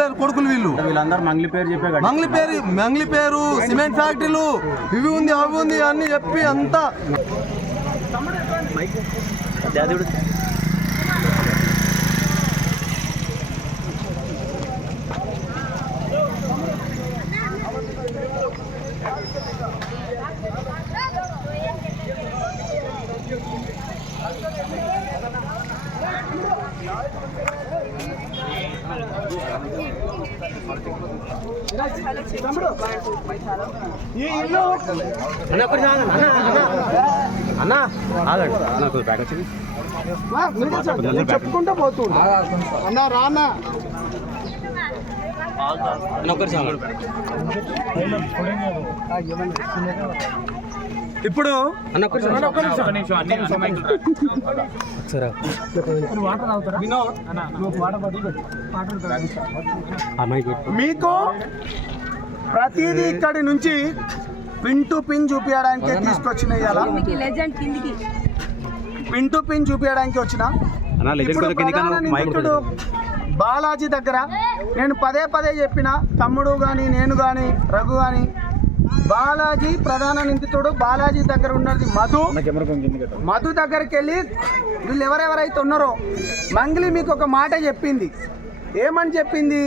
ఇస్తలేరు కొడుకులు వీళ్ళు. వీళ్ళందరూ మంగ్లీ పేరు సిమెంట్ ఫ్యాక్టరీలు ఇవి ఉంది అవి ఉంది అన్ని చెప్పి అంతా చెప్పుకుంటా పోతుంటా అన్నా రానా ఇప్పుడు మీకు ప్రతిదీ ఇక్కడి నుంచి పిన్ టు పిన్ చూపించడానికి తీసుకొచ్చిన పిన్ టు పిన్ చూపించడానికి వచ్చిన నాయకుడు బాలాజీ దగ్గర నేను పదే పదే చెప్పిన, తమ్ముడు కానీ నేను కానీ రఘు కానీ, బాలాజీ ప్రధాన నిందితుడు. బాలాజీ దగ్గర ఉన్నది మధు దగ్గరికి వెళ్ళి వీళ్ళు ఎవరెవరైతే ఉన్నారో మంగ్లీ మీకు ఒక మాట చెప్పింది. ఏమని చెప్పింది?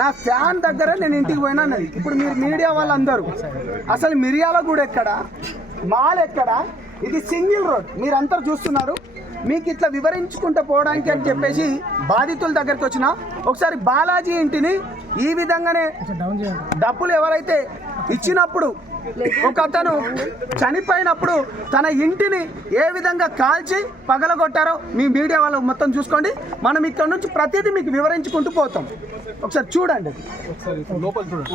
నా ఫ్యాన్ దగ్గర నేను ఇంటికి పోయినా అన్నది. ఇప్పుడు మీరు మీడియా వాళ్ళందరూ అసలు మిర్యాలగూడ ఎక్కడ, మాల్ ఎక్కడ, ఇది సింగిల్ రోడ్ మీరంతా చూస్తున్నారు. మీకు ఇట్లా వివరించుకుంటూ పోవడానికి అని చెప్పేసి బాధితుల దగ్గరికి వచ్చిన. ఒకసారి బాలాజీ ఇంటిని ఈ విధంగానే డబ్బులు ఎవరైతే ఇచ్చినప్పుడు ఒక అతను చనిపోయినప్పుడు తన ఇంటిని ఏ విధంగా కాల్చి పగలగొట్టారో మీ మీడియా వాళ్ళు మొత్తం చూసుకోండి. మనం ఇక్కడ నుంచి ప్రతిదీ మీకు వివరించుకుంటూ పోతాం. ఒకసారి చూడండి, లోపల చూడండి.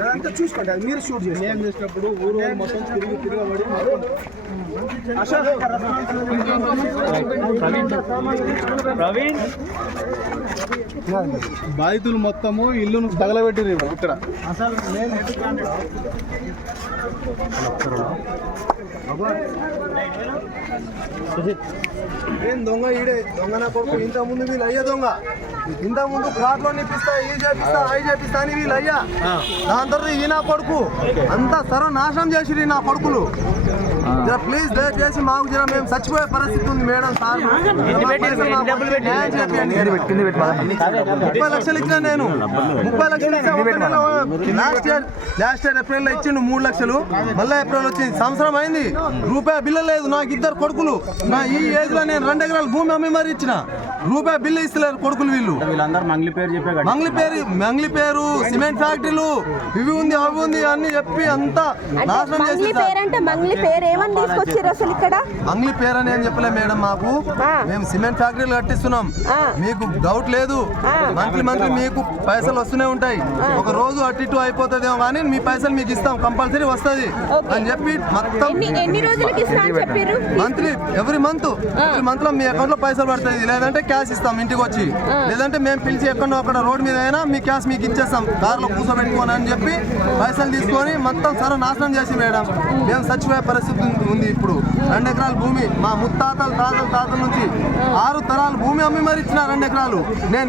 అదంతా చూసుకోండి, అది మీరు షూట్ చేసి ఏం చేసినప్పుడు ఊరు మొత్తం తిరగబడి ప్రవీణ్ బాధితులు మొత్తము ఇల్లును తగలబెట్టిరు ఇక్కడ. అసలు ఏం దొంగ ఈడే దొంగ నా కొడుకు. ఇంతకుముందు వీళ్ళు అయ్యా దొంగ, ఇంతకుముందు కార్లో నిప్పిస్తా ఈ చేపిస్తా అవి చేపిస్తా అని వీళ్ళు అయ్యా. దాని తర్వాత ఈ నా కొడుకు అంతా సర్వనాశనం చేసిరు నా కొడుకులు. ప్లీజ్ దయచేసి మాకు జర మేము చచ్చిపోయే పరిస్థితి ఉంది మేడం. సార్ 30 లక్షలు ఇచ్చిన నేను, 30 లక్షలు లాస్ట్ ఇయర్ ఏప్రిల్లో ఇచ్చిండు 3 లక్షలు. మళ్ళీ ఏప్రిల్ వచ్చింది, సంవత్సరం అయింది, రూపాయి బిల్లు లేదు. నాకు 2 కొడుకులు. నా ఈ ఏజ్ లో నేను 2 ఎకరాల భూమి అమ్మి మరి ఇచ్చిన, రూపాయి బిల్లు ఇస్తలేరు కొడుకులు వీళ్ళు. వీళ్ళందరూ మంగ్లీ పేరు సిమెంట్ ఫ్యాక్టరీలు ఇవి ఉంది అవి ఉంది అన్ని చెప్పి అంతా నాశనం చేసి. మంగ్లీ పేరు అని ఏం చెప్పలే మేడం. మాకు మేము సిమెంట్ ఫ్యాక్టరీలు కట్టిస్తున్నాం, మీకు డౌట్ లేదు. మంత్లీ మీకు పైసలు వస్తూనే ఉంటాయి. ఒక రోజు అటు ఇటు అయిపోతుందేమో కానీ మీ పైసలు మీకు ఇస్తాం, కంపల్సరీ వస్తుంది అని చెప్పి మొత్తం మంత్లీ ఎవ్రీ మంత్ లో మీ అకౌంట్ లో పైసలు పడుతుంది. లేదంటే క్యాష్ ఇస్తాం ఇంటికి వచ్చి, లేదంటే మేము పిలిచి ఎక్కడో అక్కడ రోడ్ మీద అయినా మీ క్యాష్ మీకు ఇచ్చేస్తాం కార్లో కూర్చోబెట్టుకోని అని చెప్పి పైసలు తీసుకొని మొత్తం సర్వనాశనం చేసి మేడం మేము చచ్చిపోయే పరిస్థితి ఉంది. ఇప్పుడు 2 ఎకరాల భూమి మా ముత్తాతల తాతల నుంచి 6 తరాల భూమి అమ్మి మరి ఇచ్చిన 2 ఎకరాలు. నేను